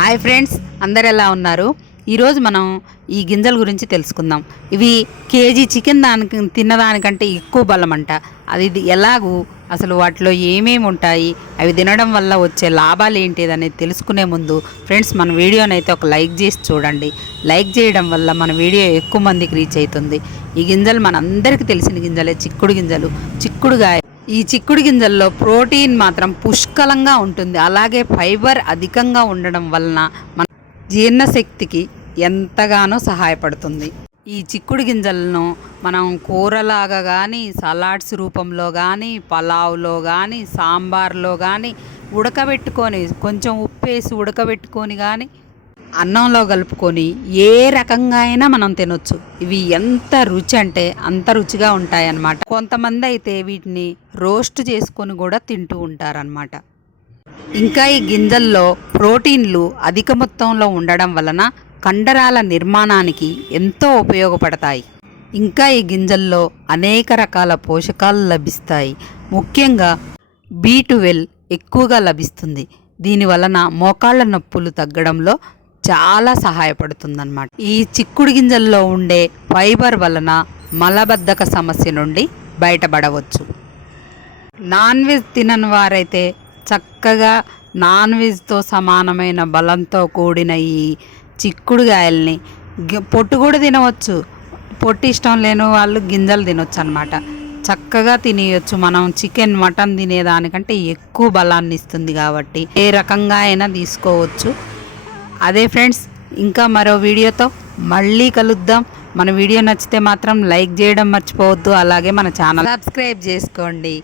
Hi friends, అందరు ఎలా ఉన్నారు? ఈరోజు మనం ఈ గింజల గురించి తెలుసుకుందాం. ఇవి కేజీ చికెన్ తిన్నదానికంటే ఎక్కువ బలం అంట. అది ఎలాగూ, అసలు వాటిలో ఏమేమి ఉంటాయి, అవి తినడం వల్ల వచ్చే లాభాలు ఏంటిది అనేది తెలుసుకునే ముందు ఫ్రెండ్స్, మన వీడియోని అయితే ఒక లైక్ చేసి చూడండి. లైక్ చేయడం వల్ల మన వీడియో ఎక్కువ మందికి రీచ్ అవుతుంది. ఈ గింజలు మనందరికీ తెలిసిన గింజలే, చిక్కుడు గింజలు. ఈ చిక్కుడు గింజల్లో ప్రోటీన్ మాత్రం పుష్కలంగా ఉంటుంది. అలాగే ఫైబర్ అధికంగా ఉండడం వలన మన జీర్ణశక్తికి ఎంతగానో సహాయపడుతుంది. ఈ చిక్కుడు గింజలను మనం కూరలాగా కానీ, సలాడ్స్ రూపంలో కానీ, పలావ్లో కానీ, సాంబార్లో కానీ ఉడకబెట్టుకొని, కొంచెం ఉప్పేసి ఉడకబెట్టుకొని కానీ, అన్నంలో కలుపుకొని ఏ రకంగా అయినా మనం తినొచ్చు. ఇవి ఎంత రుచి అంటే అంత రుచిగా ఉంటాయన్నమాట. కొంతమంది అయితే వీటిని రోస్ట్ చేసుకొని కూడా తింటూ ఉంటారన్నమాట. ఇంకా ఈ గింజల్లో ప్రోటీన్లు అధిక మొత్తంలో ఉండడం వలన కండరాల నిర్మాణానికి ఎంతో ఉపయోగపడతాయి. ఇంకా ఈ గింజల్లో అనేక రకాల పోషకాలు లభిస్తాయి. ముఖ్యంగా B12 ఎక్కువగా లభిస్తుంది. దీని వలన మోకాళ్ళ నొప్పులు తగ్గడంలో చాలా సహాయపడుతుందన్నమాట. ఈ చిక్కుడు గింజల్లో ఉండే ఫైబర్ వలన మలబద్ధక సమస్య నుండి బయటపడవచ్చు. నాన్ వెజ్ తినని వారైతే చక్కగా నాన్ వెజ్తో సమానమైన బలంతో కూడిన ఈ చిక్కుడుగాయల్ని పొట్టు కూడా తినవచ్చు. పొట్టు ఇష్టం లేని వాళ్ళు గింజలు తినవచ్చు అన్నమాట. చక్కగా తినేయచ్చు. మనం చికెన్, మటన్ తినేదానికంటే ఎక్కువ బలాన్ని ఇస్తుంది కాబట్టి ఏ రకంగా అయినా తీసుకోవచ్చు. అదే ఫ్రెండ్స్, ఇంకా మరో వీడియోతో మళ్ళీ కలుద్దాం. మన వీడియో నచ్చితే మాత్రం లైక్ చేయడం మర్చిపోవద్దు. అలాగే మన ఛానల్ సబ్స్క్రైబ్ చేసుకోండి.